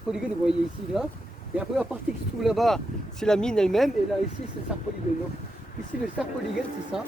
Sarpolygone, vous voyez ici, là. Et la première partie qui se trouve là-bas, c'est la mine elle-même. Et là, ici, c'est le Sarpolygone. Donc, ici, le Sarpolygone, c'est ça.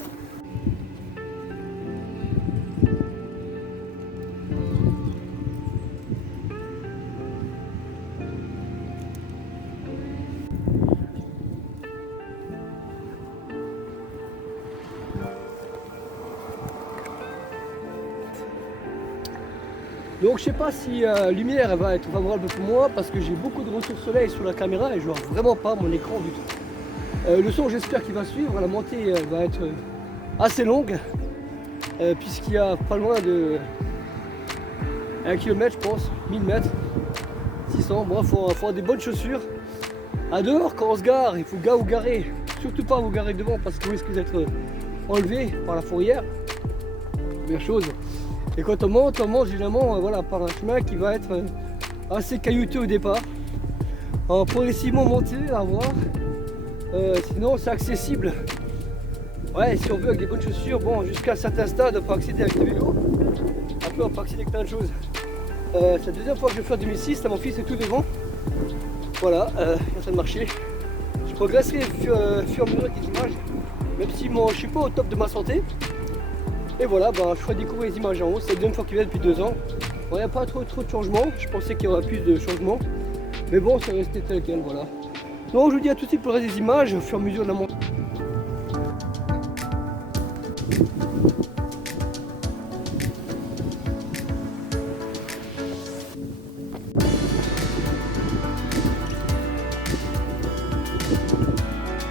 Donc je sais pas si la lumière elle va être favorable pour moi parce que j'ai beaucoup de retours soleil sur la caméra et je vois vraiment pas mon écran du tout. Le son j'espère qu'il va suivre, la montée va être assez longue puisqu'il y a pas loin de 1 km je pense, 1000 mètres, 600, bon il faut avoir des bonnes chaussures. À dehors quand on se gare, il faut vous garer, surtout pas vous garer devant parce que vous risquez d'être enlevé par la fourrière, première chose. Et quand on monte généralement voilà, par un chemin qui va être assez caillouteux au départ. On va progressivement monter, à voir. Sinon c'est accessible. Ouais, si on veut avec des bonnes chaussures, bon jusqu'à un certain stade on peut accéder avec le vélo. Après on peut accéder avec plein de choses. C'est la deuxième fois que je fais en 2006, là mon fils est tout devant. Voilà, il est en train de marcher. Je progresserai au fur et à mesure des images, même si je ne suis pas au top de ma santé. Et voilà, bah, je ferai découvrir les images en haut, c'est la deuxième fois qu'il vient depuis 2 ans. Il n'y a pas trop de changements, je pensais qu'il y aurait plus de changements. Mais bon, c'est resté tel quel, voilà. Donc je vous dis à tout de suite pour le reste des images, au fur et à mesure de la montée.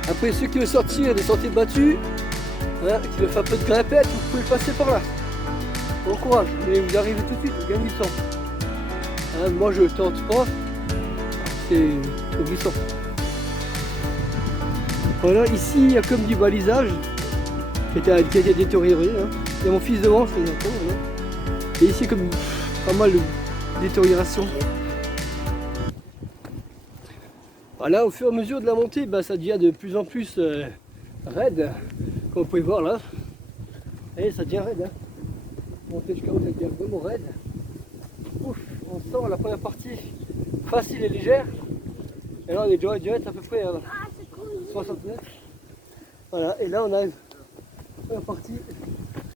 Après ceux qui veulent sortir des sentiers battus, hein, qui veulent faire un peu de grimpette, vous pouvez passer par là. Bon courage, mais vous arrivez tout de suite, vous gagnez du temps. Hein, moi je tente pas, c'est glissant. Voilà, ici il y a comme du balisage qui a été détérioré. Hein. Il y a mon fils devant, c'est bien. Hein. Et ici comme pas mal de détérioration. Voilà, au fur et à mesure de la montée, bah, ça devient de plus en plus raide, comme vous pouvez voir là. Et ça devient raide. Hein. Monter jusqu'à haut, ça devient vraiment raide. Ouf, on sent la première partie facile et légère. Et là on est déjà à peu près 60 mètres. Voilà, et là on a la première partie.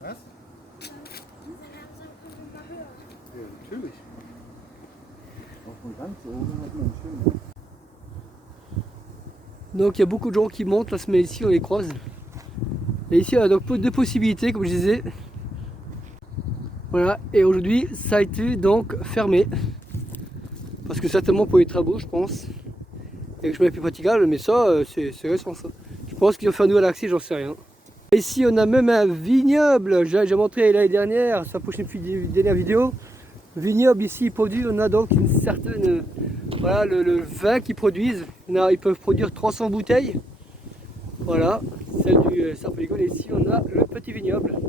Was? Ja, natürlich. Auch von ganz oben hat man schön. Donc il y a beaucoup de gens qui montent, là, mais ici on les croise. Et ici on a donc deux possibilités comme je disais. Voilà, et aujourd'hui ça a été donc fermé. Parce que certainement pour les travaux je pense. Et que je me plus praticable, mais ça c'est récent ça. Je pense qu'ils ont fait un nouvel accès, j'en sais rien. Et ici on a même un vignoble, j'ai montré l'année dernière, sur la prochaine dernière vidéo. Vignoble ici, ils produisent, on a donc une certaine, voilà le vin qu'ils produisent, ils peuvent produire 300 bouteilles, voilà, celle du Sarpolygone, et ici on a le petit vignoble,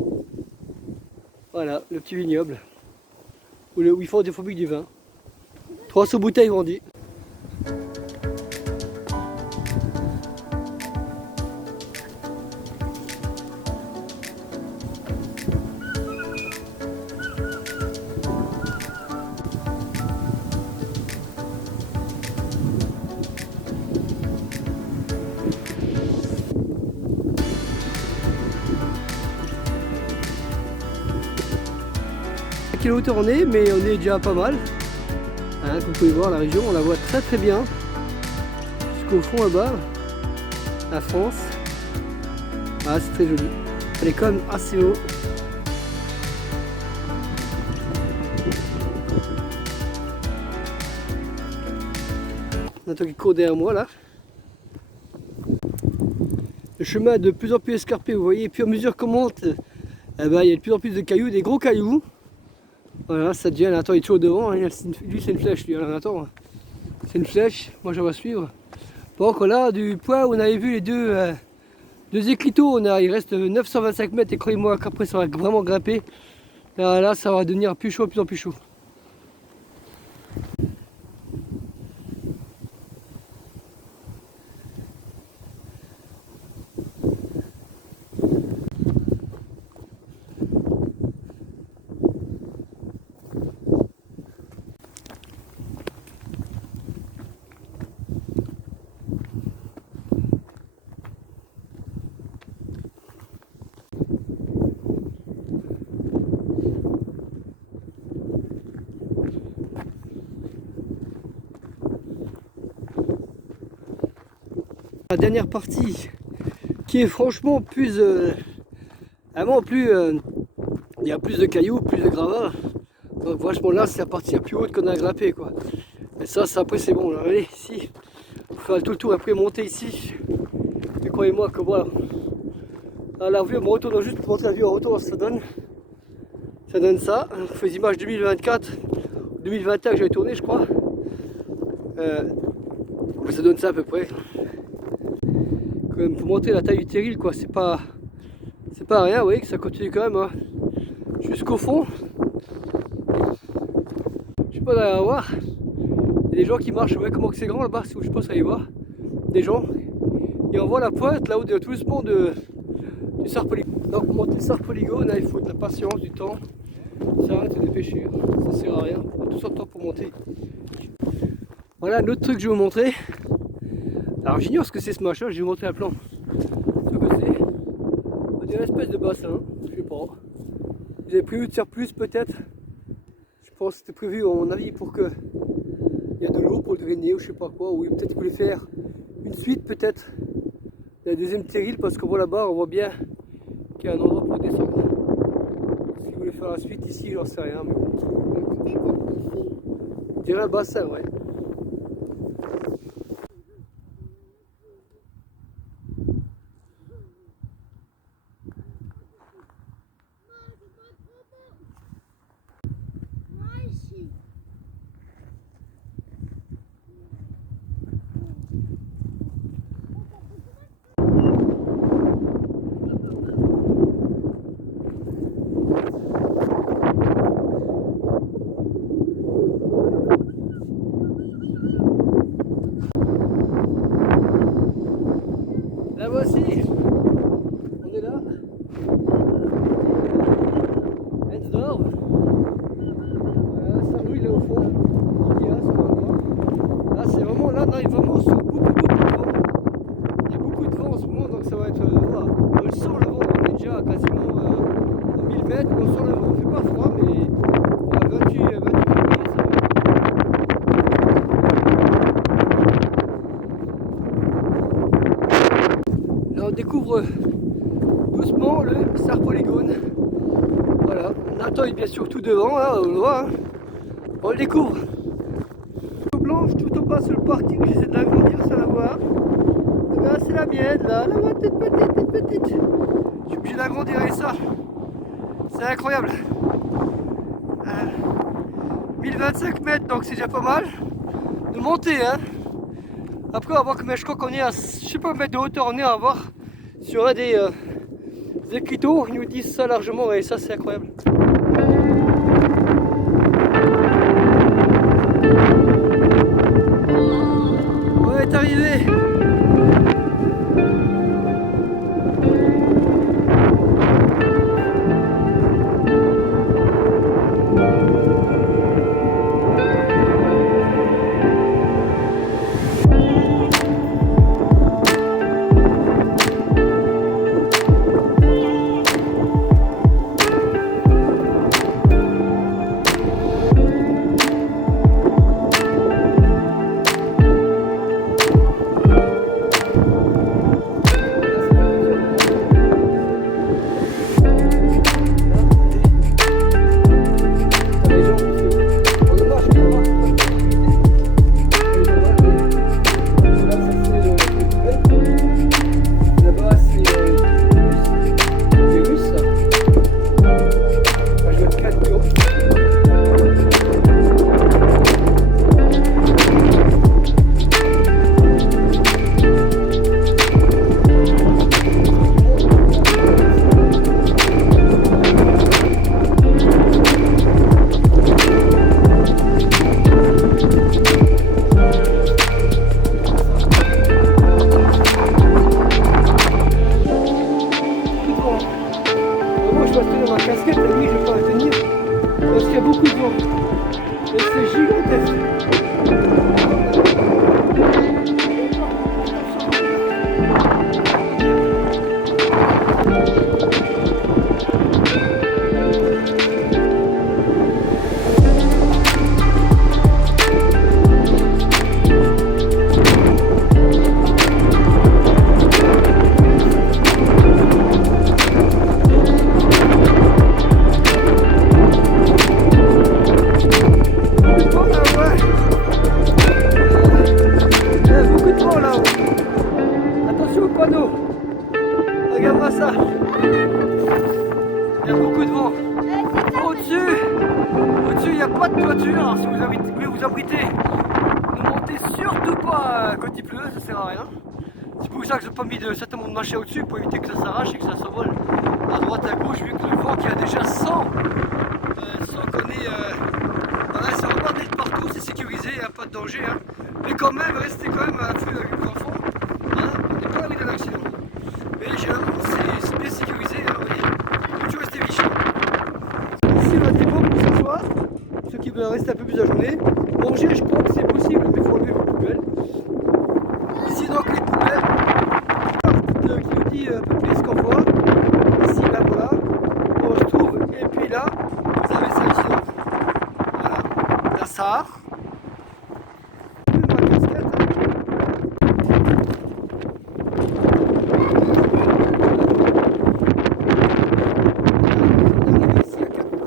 voilà, le petit vignoble, où ils font des fabriques du vin, 300 bouteilles vendues. Quelle hauteur on est, mais on est déjà pas mal. Hein, comme vous pouvez voir la région, on la voit très très bien. Jusqu'au fond là-bas, la France. Ah, c'est très joli. Elle est quand même assez haut. On attend qu'il court derrière moi là. Le chemin est de plus en plus escarpé, vous voyez, et puis à mesure qu'on monte, eh ben, il y a de plus en plus de cailloux, des gros cailloux. Voilà, ça devient, là, attends, il est toujours devant, hein. Lui c'est une flèche, lui, là, attends. C'est une flèche, moi je vais suivre. Donc là, du point où on avait vu les deux éclitaux, il reste 925 mètres et croyez-moi qu'après ça va vraiment grimper. Là, ça va devenir plus chaud, de plus en plus chaud. La dernière partie qui est franchement plus... vraiment plus... il y a plus de cailloux, plus de gravats. Donc franchement là c'est la partie la plus haute qu'on a grimpé quoi. Et ça après c'est bon là. Allez ici, on fera tout le tour après monter ici. Et croyez-moi que voilà. Là, la vue en retour, juste pour montrer la vue en retour, ça donne ça. On fait des images 2024, 2021 que j'avais tourné je crois. Ça donne ça à peu près. Quand même pour montrer la taille du terril quoi, c'est pas rien, vous voyez que ça continue quand même hein. Jusqu'au fond. Je sais pas d'aller voir. Il y a des gens qui marchent, vous voyez comment c'est grand là-bas, je pense aller voir. Des gens. Et on voit la pointe là-haut de tout le pont du Sarre-Polygone. Donc pour monter le Sarre-Polygone, il faut de la patience, du temps. Ça arrête de dépêcher, ça sert à rien. On a tout son temps pour monter. Voilà un autre truc que je vais vous montrer. Alors j'ignore ce que c'est ce machin, je vais vous montrer un plan. Ce que c'est. On dirait une espèce de bassin, je sais pas. Vous avez prévu de faire plus peut-être. Je pense que c'était prévu à mon avis pour que il y a de l'eau pour le drainer ou je sais pas quoi. Ou peut-être qu'il voulait faire une suite peut-être. La deuxième terril parce qu'on voit là-bas, on voit bien qu'il y a un endroit pour descendre. Si vous voulez faire la suite ici, j'en sais rien. Mais bon. Je dirais un bassin, ouais. La voici, on est là, Hensdorf, voilà, Saint-Louis là au fond, il y a sur l'endroit. Là c'est vraiment, là on arrive vraiment sur beaucoup de vent, il y a beaucoup de vent en ce moment donc ça va être, voilà. On le sent le vent, on est déjà quasiment à 1000 mètres, on sent le vent, il fait pas froid mais à 28 degrés ça va. Là on découvre doucement le Sarre-Polygone. Voilà, Nathan est bien sûr tout devant, là, on le voit, hein. On le découvre. Blanche tout au bas sur le parking, j'essaie de l'agrandir sans la voir. Là c'est la mienne, là, la voie toute petite. Je suis obligé d'agrandir avec ça. C'est incroyable. 1025 mètres, donc c'est déjà pas mal. De monter, hein. Après, on va voir combien, je crois qu'on est à, je sais pas, mètres de hauteur, on est à voir sur un des écriteaux, ils nous disent ça largement, et ça c'est incroyable. On est arrivé. sécurité, ne montez surtout pas quand il pleut, ça sert à rien. C'est pour ça que j'ai pas mis certainement de machin au-dessus pour éviter que ça s'arrache et que ça s'envole à droite à gauche, vu que le vent qui a déjà 100 qu'on est voilà, c'est rebordé de partout, c'est sécurisé, il n'y a pas de danger, hein. Mais quand même, restez quand même à l'affût avec vos enfants, hein. On n'est pas à l'abri d'un accident. Mais généralement c'est bien sécurisé, hein, vous voyez, il faut toujours rester vigilant. Ici on a des bancs pour s'asseoir, ceux qui veulent rester un peu plus la journée. Manger, je crois que c'est possible, mais il faut enlever vos poubelles. Ici donc les poubelles, qui nous dit un peu plus ce qu'on voit. Ici, là, voilà, on se trouve, et puis là, vous avez ça ici. Voilà, la SAR. On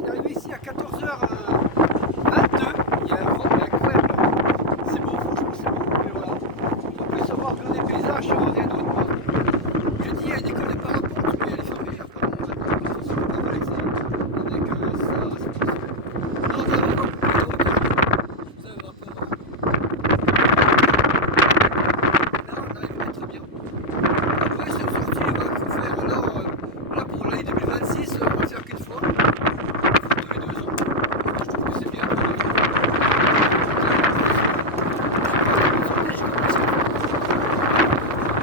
est arrivé ici à 14h22, il y a un vent incroyable. C'est beau, franchement c'est beau, mais voilà. On peut savoir que des paysages sur rien d'autre. Je dis, il y a une école de parapente, mais elle est fermée, il n'y a pas de monde d'accord. C'est sûr qu'on va pas l'exciter avec ça, c'est possible. Non, on va vraiment couper la hauteur. Vous avez un peu. Là, on arrive à être bien. Après, c'est une sortie, il faut faire là pour l'année 2026, on va le faire qu'une fois. Tous les 2 ans. Je trouve que c'est bien.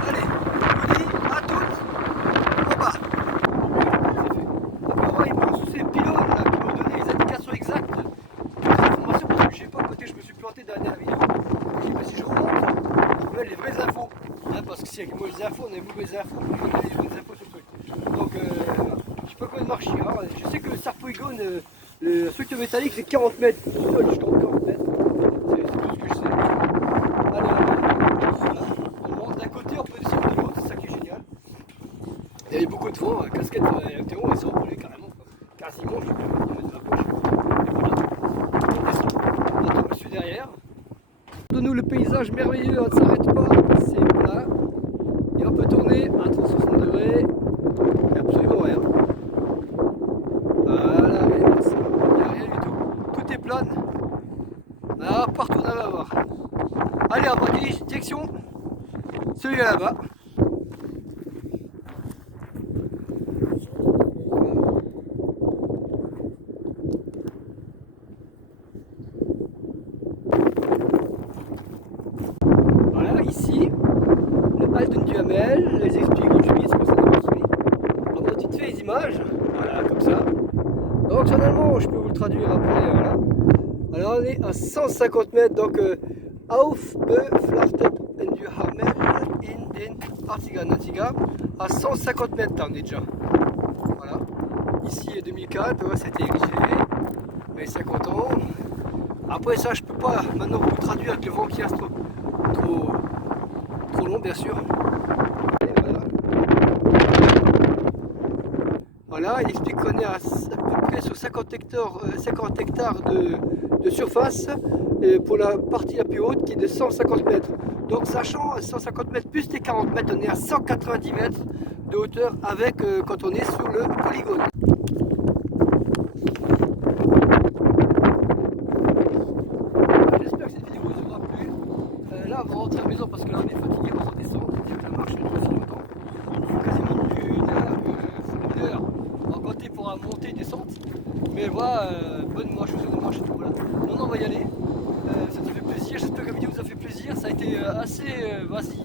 Allez, je vous dis à toutes au bas. Après, il prend sous ces pylônes là, qui m'ont donné les indications exactes de ces informations parce que je sais pas à côté, je me suis planté dans la dernière vidéo. Je dis, bah, si je remonte, je peux mettre les vraies infos. Hein, parce que s'il y a que mauvaises infos, on a des mauvaises infos. Je peux donner les bonnes infos sur le truc. Donc, je sais pas comment il marche. Alors, je sais que le Sarpoigone, la structure métallique, c'est 40 mètres. Je compte 40 mètres. C'est tout ce que je sais. Allez, voilà. On monte d'un côté, on peut descendre de l'autre, c'est ça qui est génial. Il y a beaucoup de vent, la casquette Théo, elle s'est envolée carrément. Quasiment, je peux mettre de la poche. Et voilà. On descend. Attends, monsieur derrière. De nous, le paysage merveilleux, on ne s'arrête pas, c'est plat. Et on peut tourner à 360 degrés. Il n'y a absolument rien. Voilà, il n'y a rien du tout. Tout est plane. Là, partout, on va voir. Allez, on va direction celui là-bas. Voilà, ici, le Alten Duhamel, les explique aujourd'hui ce que ça doit construire. On va vite fait les images, voilà, comme ça. Donc, en allemand, je peux vous le traduire après, voilà. Alors, on est à 150 mètres, donc, Aufbeflachtet en Duhamel in den 80er. À 150 mètres, là, on est déjà. Voilà. Ici, 2004, ouais, c'était érigé, mais 50 ans. Après ça, je peux pas maintenant vous traduire avec le vent qui reste trop long, bien sûr. Et voilà. Voilà, il explique qu'on est à peu près sur 50 hectares de surface pour la partie la plus haute qui est de 150 mètres. Donc sachant 150 mètres plus les 40 mètres, on est à 190 mètres de hauteur avec quand on est sur le polygone. J'espère que cette vidéo vous aura plu. Là on va rentrer à la maison parce que là on est fatigué, on va redescendre. La marche ne pas si longtemps. Il faut quasiment une heure en compter pour monter et descente. Mais voilà, bonne marche, voilà. Non, on va y aller. Ça te fait plaisir, j'espère que la vidéo vous a fait plaisir. Ça a été assez vas-y.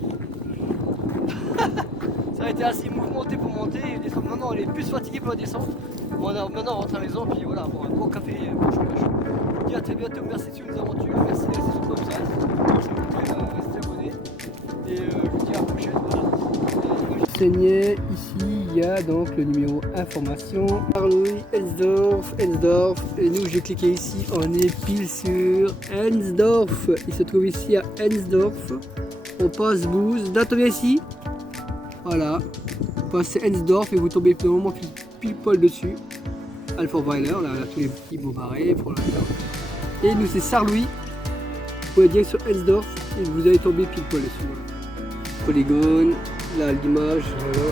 Ça a été assez mouvementé pour monter et descendre. Maintenant on est plus fatigué pour la descente. Bon, maintenant on rentre à la maison puis voilà, bon, un bon café, bon, je vous dis à très bientôt, merci de suivre nos aventures, merci de laisser sur comme ça. S'il vous plaît, restez abonnés. Et je vous dis à la prochaine. Voilà. Ici il y a donc le numéro information. Sarlouis, Ensdorf, et nous j'ai cliqué ici, on est pile sur Ensdorf. Il se trouve ici à Ensdorf. On passe Bouze. Là, tombez ici. Voilà. Vous passez Ensdorf et vous tombez normalement pile poil dessus. Alforweiler, là, tous les petits mots barrés pour l'instant. Et nous c'est Sarlouis. Vous pouvez dire sur Ensdorf et vous allez tomber pile poil dessus. Voilà. Polygone, là l'image, voilà.